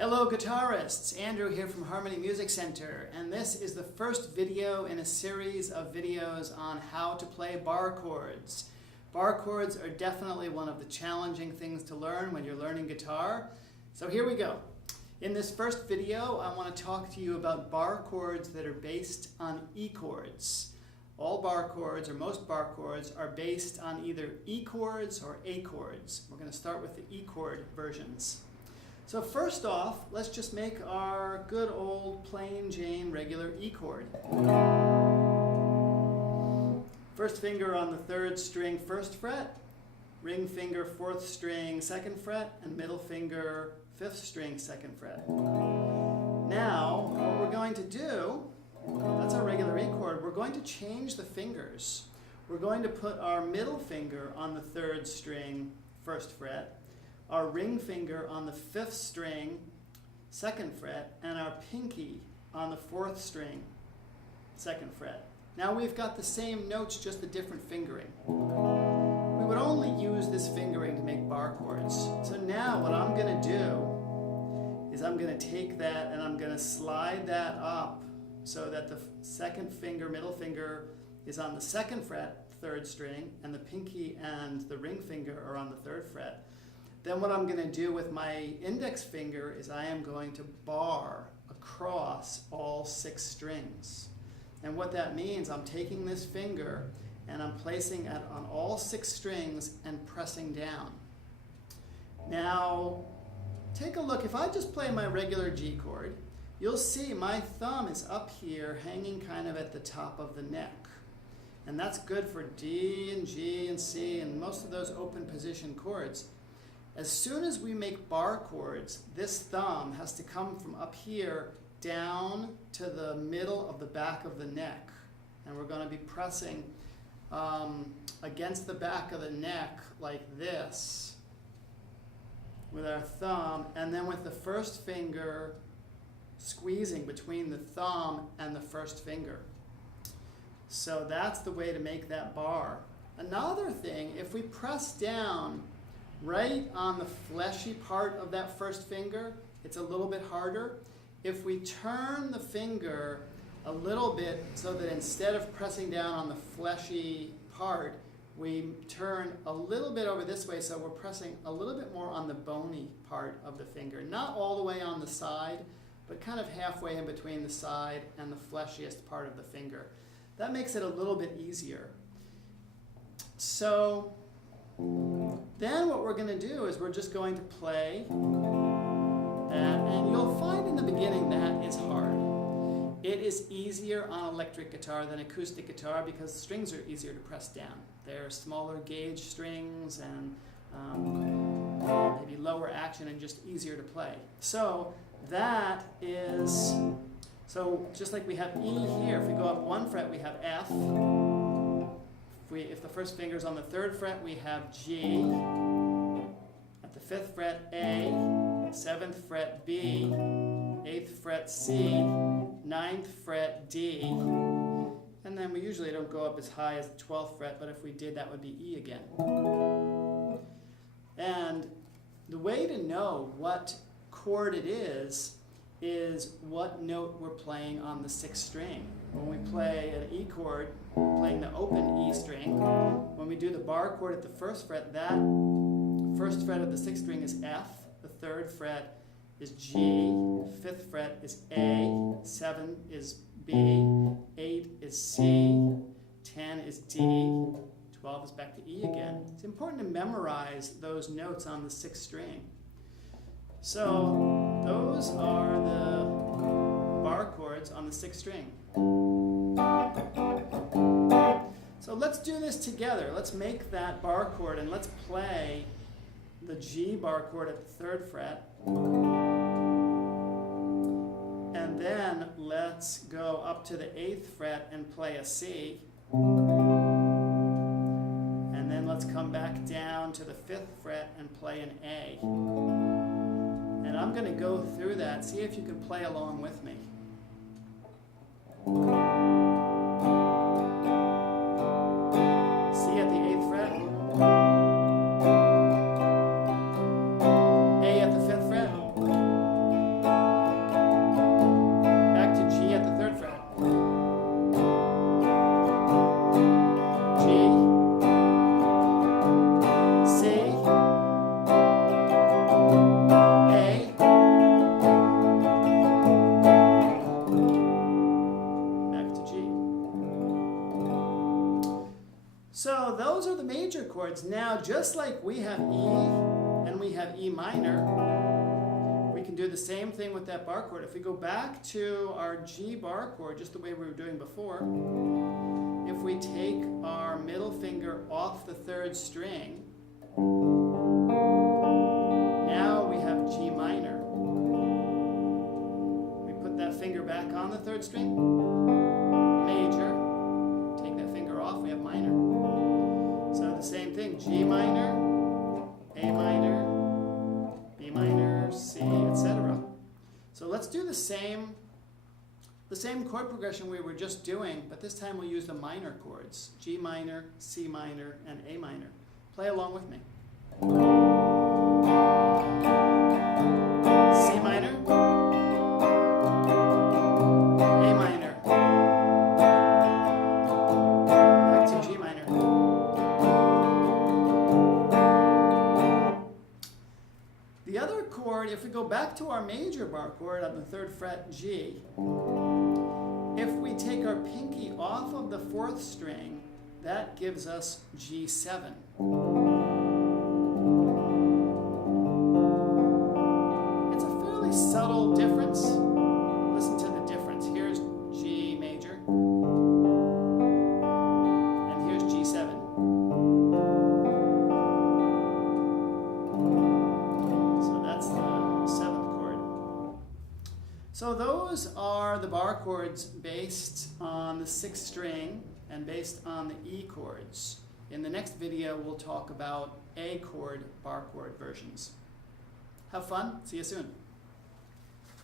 Hello guitarists, Andrew here from Harmony Music Center, and this is the first video in a series of videos on how to play bar chords. Bar chords are definitely one of the challenging things to learn when you're learning guitar. So here we go. In this first video, I want to talk to you about bar chords that are based on E chords. All bar chords, or most bar chords, are based on either E chords or A chords. We're going to start with the E chord versions. So first off, let's just make our good old plain Jane regular E chord. First finger on the 3rd string, 1st fret, ring finger 4th string, 2nd fret, and middle finger 5th string, 2nd fret. Now, what we're going to do, that's our regular E chord, we're going to change the fingers. We're going to put our middle finger on the 3rd string, 1st fret, our ring finger on the 5th string, 2nd fret, and our pinky on the 4th string, 2nd fret. Now we've got the same notes, just a different fingering. We would only use this fingering to make bar chords. So now what I'm going to do is I'm going to take that and I'm going to slide that up so that the 2nd finger, middle finger, is on the 2nd fret, 3rd string, and the pinky and the ring finger are on the 3rd fret. Then what I'm going to do with my index finger is I am going to bar across all 6 strings. And what that means, I'm taking this finger and I'm placing it on all 6 strings and pressing down. Now, take a look. If I just play my regular G chord, you'll see my thumb is up here hanging kind of at the top of the neck. And that's good for D and G and C and most of those open position chords. As soon as we make bar chords, this thumb has to come from up here down to the middle of the back of the neck. And we're going to be pressing against the back of the neck like this with our thumb, and then with the 1st finger squeezing between the thumb and the 1st finger. So that's the way to make that bar. Another thing, if we press down right on the fleshy part of that 1st finger, it's a little bit harder. If we turn the finger a little bit so that instead of pressing down on the fleshy part, we turn a little bit over this way, so we're pressing a little bit more on the bony part of the finger. Not all the way on the side, but kind of halfway in between the side and the fleshiest part of the finger. That makes it a little bit easier. So then what we're going to do is we're just going to play that, and you'll find in the beginning that is hard. It is easier on electric guitar than acoustic guitar because the strings are easier to press down. They're smaller gauge strings and maybe lower action and just easier to play. So that is, so just like we have E here, if we go up 1 fret we have F. If the 1st finger is on the 3rd fret, we have G. At the 5th fret, A. 7th fret, B. 8th fret, C. 9th fret, D. And then we usually don't go up as high as the 12th fret, but if we did, that would be E again. And the way to know what chord it is what note we're playing on the 6th string. When we play an E chord, we're playing the open E string. When we do the bar chord at the 1st fret, that 1st fret of the 6th string is F, the 3rd fret is G, 5th fret is A, 7 is B, 8 is C, 10 is D, 12 is back to E again. It's important to memorize those notes on the 6th string. So those are the bar chords on the 6th string. So let's do this together. Let's make that bar chord and let's play the G bar chord at the 3rd fret. And then let's go up to the 8th fret and play a C. And then let's come back down to the 5th fret and play an A. And I'm going to go through that. See if you can play along with me. C at the 8th fret. A at the 5th fret. just like we have E and we have E minor, we can do the same thing with that bar chord. If we go back to our G bar chord, just the way we were doing before, if we take our middle finger off the third string, now we have G minor. We put that finger back on the third string, major, take that finger off, we have minor. So the same thing, G minor, A minor, B minor, C, etc. So let's do the same chord progression we were just doing, but this time we'll use the minor chords, G minor, C minor, and A minor. Play along with me. C minor, A minor, back to G minor. The other chord, if we go back to our major bar chord on the 3rd fret G, if we take our pinky off of the 4th string, that gives us G7. It's a fairly subtle difference. Listen to the difference. Here's G major, and here's G7. So that's the 7th chord. So those are the bar chords based on the 6th string and based on the E chords. In the next video, we'll talk about A chord bar chord versions. Have fun. See you soon.